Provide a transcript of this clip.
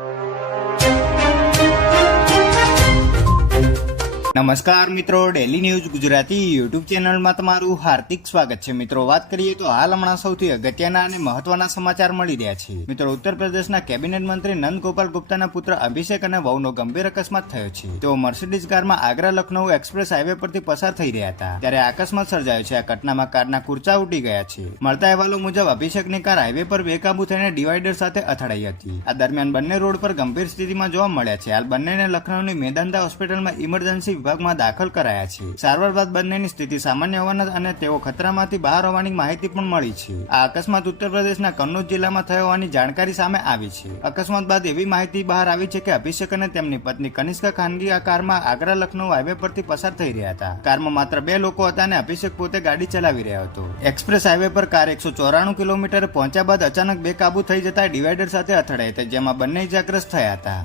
you. નમસ્કાર મિત્રો daily news Gujarati YouTube ચેનલમાં તમારું હાર્દિક સ્વાગત છે. મિત્રો, વાત કરીએ તો હાલ હમણાં સૌથી અગત્યના અને મહત્વના સમાચાર મળી રહ્યા છે. મિત્રો, ઉત્તર પ્રદેશના કેબિનેટ મંત્રી નંદ ગોપાલ ગુપ્તાના પુત્ર અભિષેક અને વહુનો ગંભીર અકસ્માત થયો છે. તેઓ મર્સિડીઝ કારમાં આગ્રા લખનઉ એક્સપ્રેસ હાઈવે પરથી પસાર થઈ રહ્યા હતા. ત્યારે અકસ્માત સર્જાયો છે. આ ઘટનામાં કારના કુર્ચા ઉડી ગયા છે. મળતા અહેવાલો મુજબ, અભિષેકની કાર હાઈવે પર બેકાબુ થઈને ડિવાઈડર સાથે અથડાઈ હતી. આ દરમિયાન બંને રોડ પર ગંભીર સ્થિતિમાં જોવા મળ્યા છે. હાલ બંનેને લખનૌની મેદાંતા હોસ્પિટલમાં ઇમરજન્સી વિભાગમાં દાખલ કરાયા છે. સારવાર બાદ બંનેની સ્થિતિ સામાન્ય હોવાના અને તેઓ ખતરામાંથી બહાર હોવાની માહિતી પણ મળી છે. આ અકસ્માત ઉત્તર પ્રદેશના કન્નૌજ જિલ્લામાં થયો હોવાની જાણકારી સામે આવી છે. અકસ્માત બાદ એવી માહિતી બહાર આવી છે કે અભિષેક અને તેમની પત્ની કનિષ્કા ખાનગી આ કારમાં આગ્રા લખનૌ હાઈવે પરથી પસાર થઈ રહ્યા હતા. કારમાં માત્ર બે લોકો હતા અને અભિષેક પોતે ગાડી ચલાવી રહ્યો હતો. એક્સપ્રેસ હાઈવે પર કાર એકસો ચોરાણું કિલોમીટર પહોંચ્યા બાદ અચાનક બેકાબુ થઈ જતા ડિવાઈડર સાથે અથડાઈ હતી, જેમાં બંને ઇજાગ્રસ્ત થયા હતા.